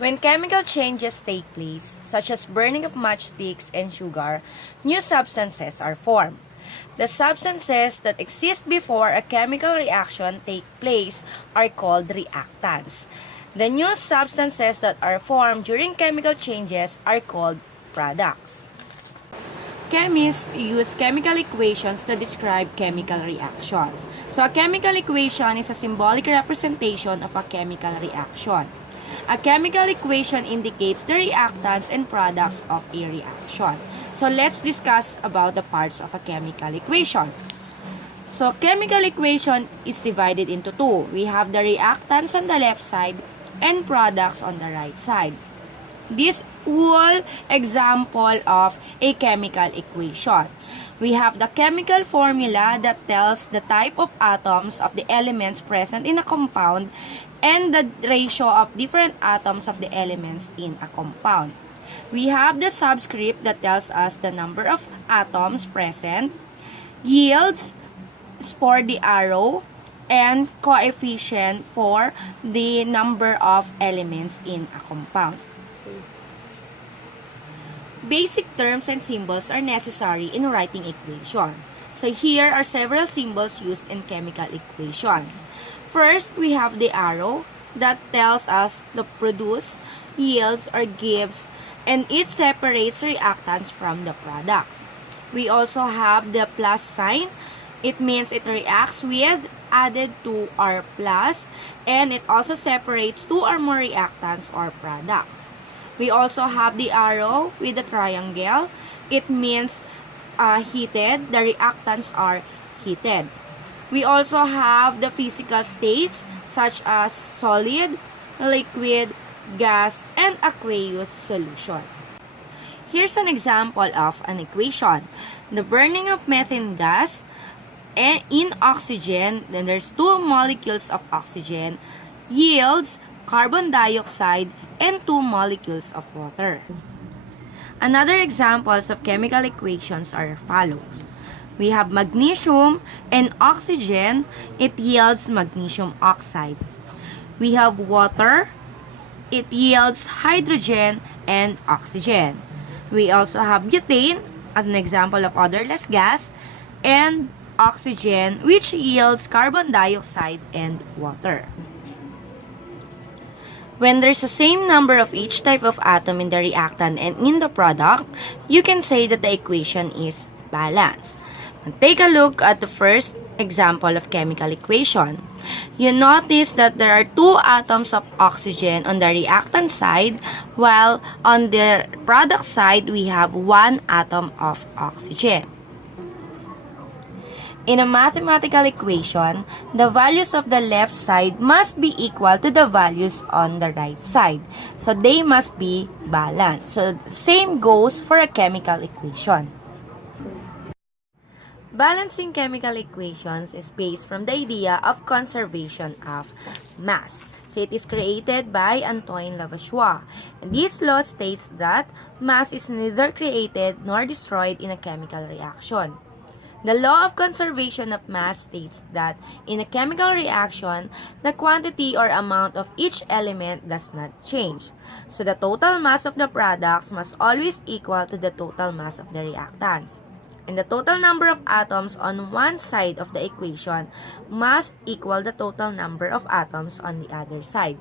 When chemical changes take place, such as burning of matchsticks and sugar, new substances are formed. The substances that exist before a chemical reaction take place are called reactants. The new substances that are formed during chemical changes are called products. Chemists use chemical equations to describe chemical reactions. So a chemical equation is a symbolic representation of a chemical reaction. A chemical equation indicates the reactants and products of a reaction. So let's discuss about the parts of a chemical equation. So chemical equation is divided into two. We have the reactants on the left side and products on the right side. This whole example of a chemical equation. We have the chemical formula that tells the type of atoms of the elements present in a compound and the ratio of different atoms of the elements in a compound. We have the subscript that tells us the number of atoms present, yields for the arrow, and coefficient for the number of elements in a compound. Basic terms and symbols are necessary in writing equations. So here are several symbols used in chemical equations. First, we have the arrow that tells us the produce, yields, or gives, and it separates reactants from the products. We also have the plus sign. It means it reacts with added to or plus, and it also separates two or more reactants or products. We also have the arrow with the triangle. It means heated. The reactants are heated. We also have the physical states such as solid, liquid, gas, and aqueous solution. Here's an example of an equation. The burning of methane gas in oxygen, then there's two molecules of oxygen, yields carbon dioxide and two molecules of water. Another examples of chemical equations are follows. We have magnesium and oxygen. It yields magnesium oxide. We have water. It yields hydrogen and oxygen. We also have butane, an example of odorless gas, and oxygen, which yields carbon dioxide and water. When there's the same number of each type of atom in the reactant and in the product, you can say that the equation is balanced. Take a look at the first example of chemical equation. You notice that there are two atoms of oxygen on the reactant side, while on the product side, we have one atom of oxygen. In a mathematical equation, the values of the left side must be equal to the values on the right side. So they must be balanced. So the same goes for a chemical equation. Balancing chemical equations is based from the idea of conservation of mass. So it is created by Antoine Lavoisier. And this law states that mass is neither created nor destroyed in a chemical reaction. The law of conservation of mass states that in a chemical reaction, the quantity or amount of each element does not change. So the total mass of the products must always equal to the total mass of the reactants. And the total number of atoms on one side of the equation must equal the total number of atoms on the other side.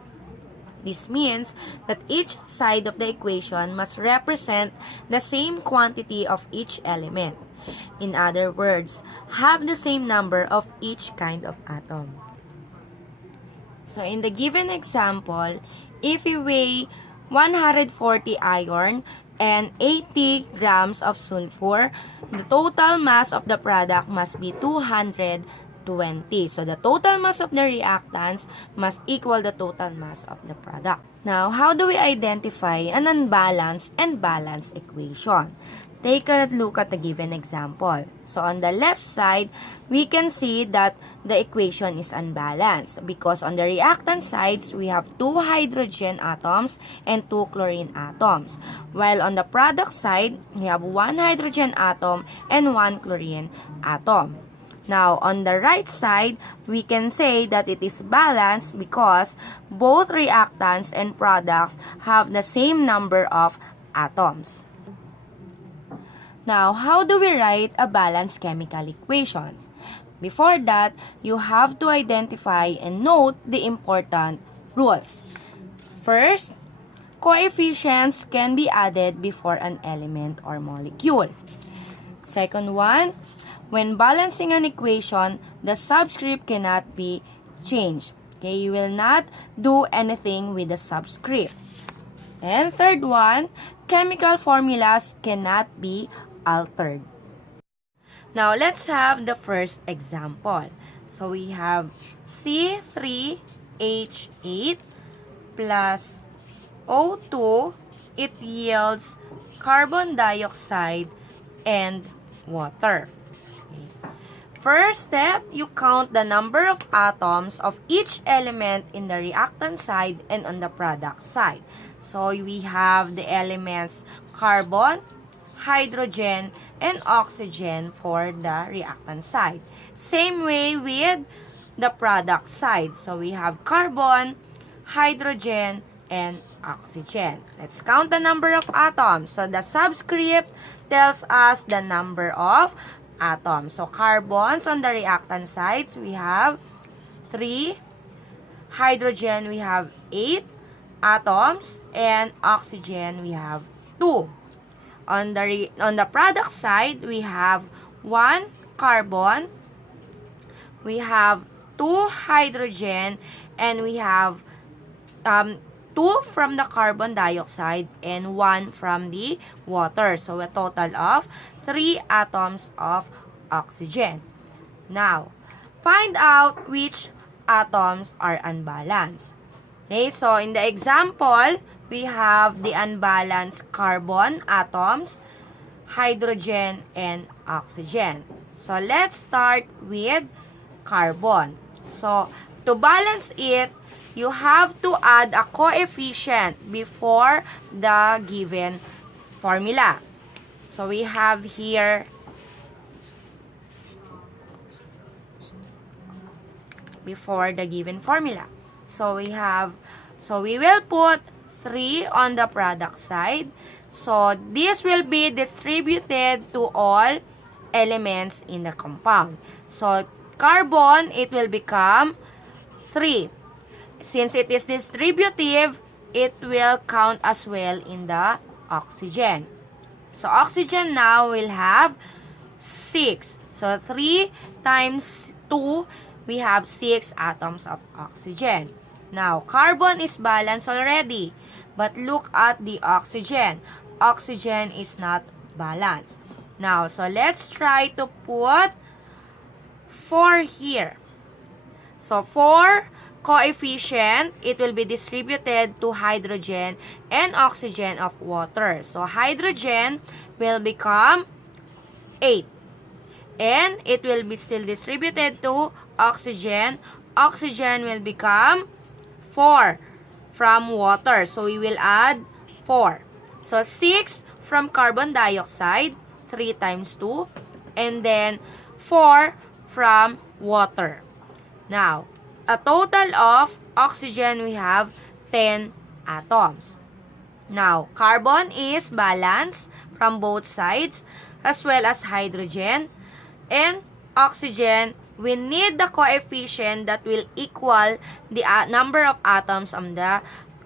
This means that each side of the equation must represent the same quantity of each element. In other words, have the same number of each kind of atom. So in the given example, if you weigh 140 iron and 80 grams of sulfur, the total mass of the product must be 220. So the total mass of the reactants must equal the total mass of the product. Now, how do we identify an unbalanced and balanced equation? Take a look at the given example. So on the left side, we can see that the equation is unbalanced because on the reactant sides, we have 2 hydrogen atoms and 2 chlorine atoms. While on the product side, we have 1 hydrogen atom and 1 chlorine atom. Now, on the right side, we can say that it is balanced because both reactants and products have the same number of atoms. Now, how do we write a balanced chemical equation? Before that, you have to identify and note the important rules. First, coefficients can be added before an element or molecule. Second one, when balancing an equation, the subscript cannot be changed. Okay, you will not do anything with the subscript. And third one, chemical formulas cannot be altered. Now, let's have the first example. So, we have C3H8 plus O2. It yields carbon dioxide and water. Okay. First step, you count the number of atoms of each element in the reactant side and on the product side. So, we have the elements carbon, hydrogen, and oxygen for the reactant side. Same way with the product side. So, we have carbon, hydrogen, and oxygen. Let's count the number of atoms. So, the subscript tells us the number of atoms. So, carbons on the reactant sides, we have 3. Hydrogen, we have 8 atoms. And oxygen, we have 2. On the product side, we have 1 carbon, we have 2 hydrogen, and we have 2 from the carbon dioxide and 1 from the water. So, a total of 3 atoms of oxygen. Now, find out which atoms are unbalanced. Okay, so in the example, we have the unbalanced carbon atoms, hydrogen, and oxygen. So, let's start with carbon. So, to balance it, you have to add a coefficient before the given formula. So, we have here before the given formula. So, we will put 3 on the product side. So, this will be distributed to all elements in the compound. So, carbon, it will become 3. Since it is distributive, it will count as well in the oxygen. So, oxygen now will have 6. So, 3 times 2, we have 6 atoms of oxygen. Now, carbon is balanced already. But look at the oxygen. Oxygen is not balanced. Now, so let's try to put 4 here. So, 4 coefficient, it will be distributed to hydrogen and oxygen of water. So, hydrogen will become 8. And it will be still distributed to oxygen. Oxygen will become 4 from water. So, we will add 4. So, 6 from carbon dioxide, 3 times 2. And then, 4 from water. Now, a total of oxygen, we have 10 atoms. Now, carbon is balanced from both sides as well as hydrogen. And oxygen, we need the coefficient that will equal the number of atoms on the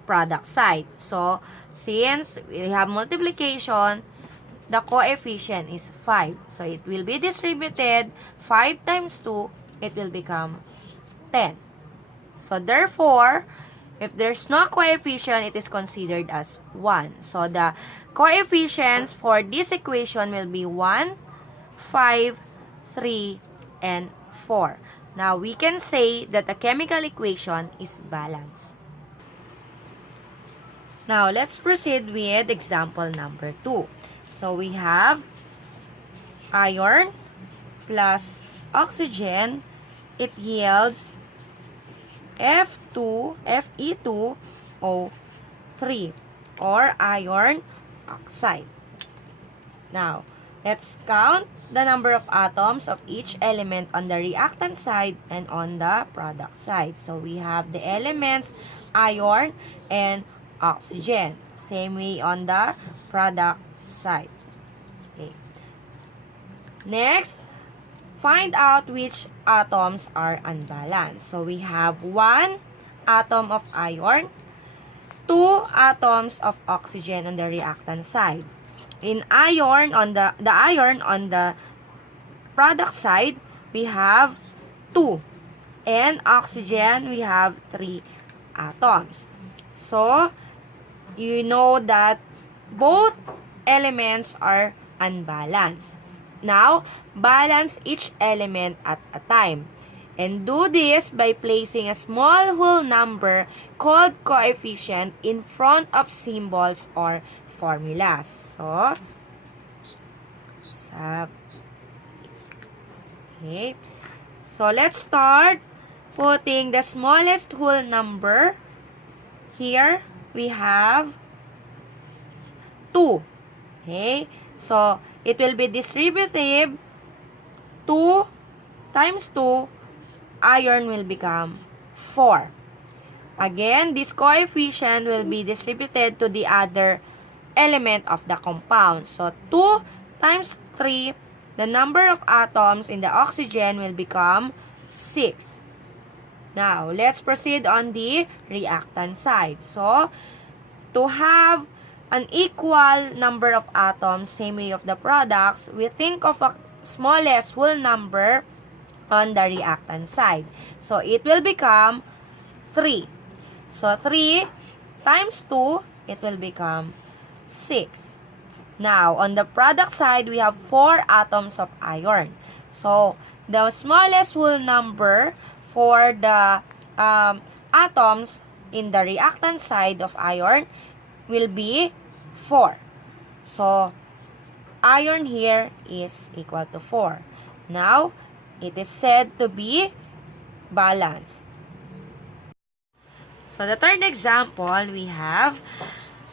product side. So, since we have multiplication, the coefficient is 5. So, it will be distributed 5 times 2, it will become 10. So, therefore, if there's no coefficient, it is considered as 1. So, the coefficients for this equation will be 1, 5, 3, and 4. Now, we can say that the chemical equation is balanced. Now, let's proceed with example number 2. So, we have iron plus oxygen. It yields Fe2O3 or iron oxide. Now, Let's count the number of atoms of each element on the reactant side and on the product side. So we have the elements iron and oxygen. Same way on the product side. Okay. Next, find out which atoms are unbalanced. So we have 1 atom of iron, 2 atoms of oxygen on the reactant side. In iron on the iron on the product side, we have 2. And oxygen, we have 3 atoms. So, you know that both elements are unbalanced. Now, balance each element at a time. And do this by placing a small whole number called coefficient in front of symbols or formulas. So, okay. So, let's start putting the smallest whole number. Here, we have 2. Okay. So, it will be distributive. 2 times 2, iron will become 4. Again, this coefficient will be distributed to the other element of the compound. So, 2 times 3, the number of atoms in the oxygen will become 6. Now, let's proceed on the reactant side. So, to have an equal number of atoms, same way of the products, we think of a smallest whole number on the reactant side. So, it will become 3. So, 3 times 2, it will become 6. Now, on the product side, we have 4 atoms of iron. So, the smallest whole number for the atoms in the reactant side of iron will be 4. So, iron here is equal to 4. Now, it is said to be balanced. So, the third example, we have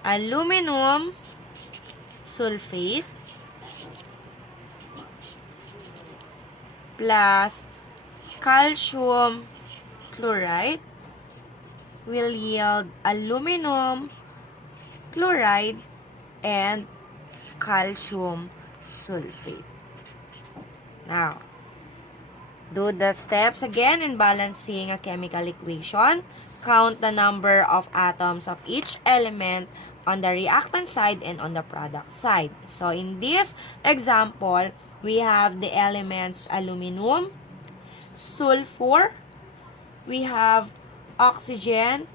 aluminum sulfate plus calcium chloride will yield aluminum chloride and calcium sulfate. Now, do the steps again in balancing a chemical equation. Count the number of atoms of each element on the reactant side and on the product side. So, in this example, we have the elements aluminum, sulfur, we have oxygen,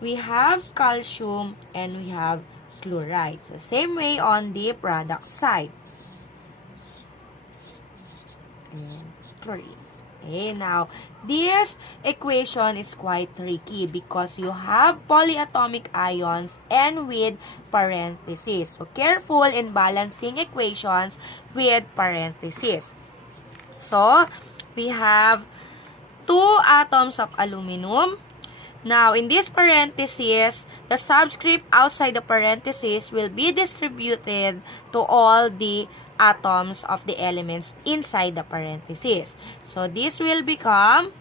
we have calcium, and we have chloride. So, same way on the product side. And chlorine. Okay, now, this equation is quite tricky because you have polyatomic ions and with parentheses. So, careful in balancing equations with parentheses. So, we have 2 atoms of aluminum. Now, in this parentheses, the subscript outside the parentheses will be distributed to all the atoms of the elements inside the parentheses. So, this will become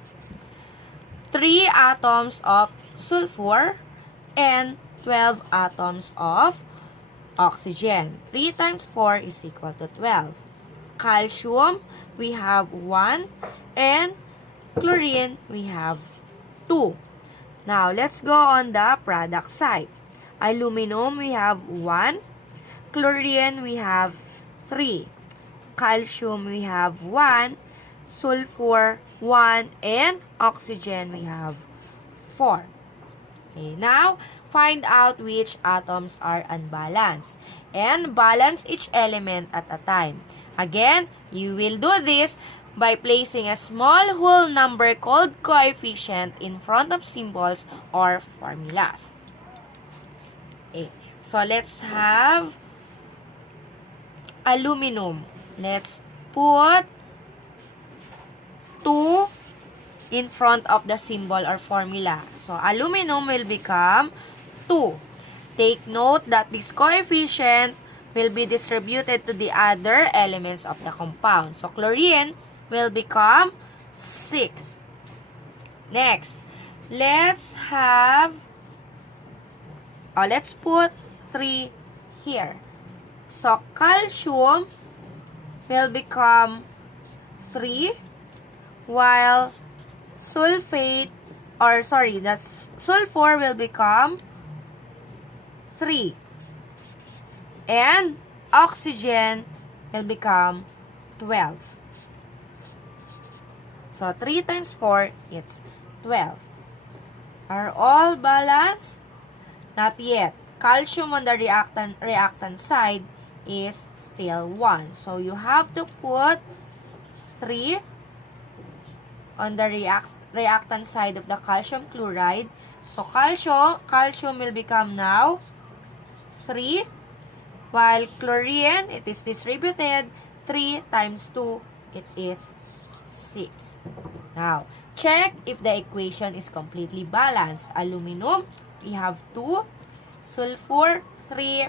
3 atoms of sulfur and 12 atoms of oxygen. 3 times 4 is equal to 12. Calcium, we have 1, and chlorine, we have 2. Now, let's go on the product side. Aluminum, we have 1. Chlorine, we have 3. Calcium, we have 1. Sulfur, 1. And oxygen, we have 4. Okay, now, find out which atoms are unbalanced. And balance each element at a time. Again, you will do this by placing a small whole number called coefficient in front of symbols or formulas. Okay, so let's have aluminum. Let's put 2 in front of the symbol or formula. So, aluminum will become 2. Take note that this coefficient will be distributed to the other elements of the compound. So, chlorine will become 6. Next, let's put 3 here. So, calcium will become 3, while sulfur will become 3. And oxygen will become 12. So, 3 times 4, it's 12. Are all balanced? Not yet. Calcium on the reactant side is still 1. So, you have to put 3 on the reactant side of the calcium chloride. So, calcium will become now 3. While chlorine, it is distributed 3 times 2, it is 6. Now, check if the equation is completely balanced. Aluminum, we have 2. Sulfur, 3.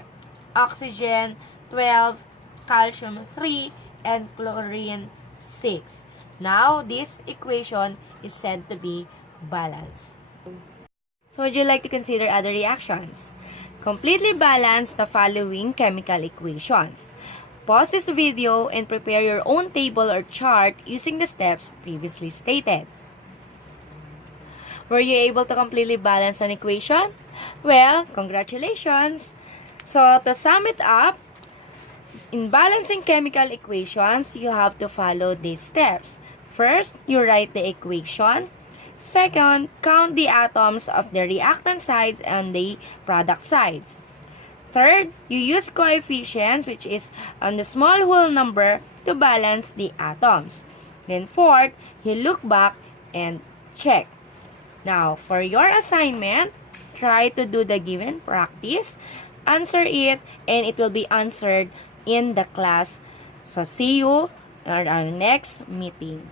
Oxygen, 12. Calcium, 3. And chlorine, 6. Now, this equation is said to be balanced. So, would you like to consider other reactions? Completely balance the following chemical equations. Pause this video and prepare your own table or chart using the steps previously stated. Were you able to completely balance an equation? Well, congratulations! So, to sum it up, in balancing chemical equations, you have to follow these steps. First, you write the equation. Second, count the atoms of the reactant sides and the product sides. Third, you use coefficients, which is on the small whole number, to balance the atoms. Then fourth, you look back and check. Now, for your assignment, try to do the given practice, answer it, and it will be answered in the class. So, see you at our next meeting.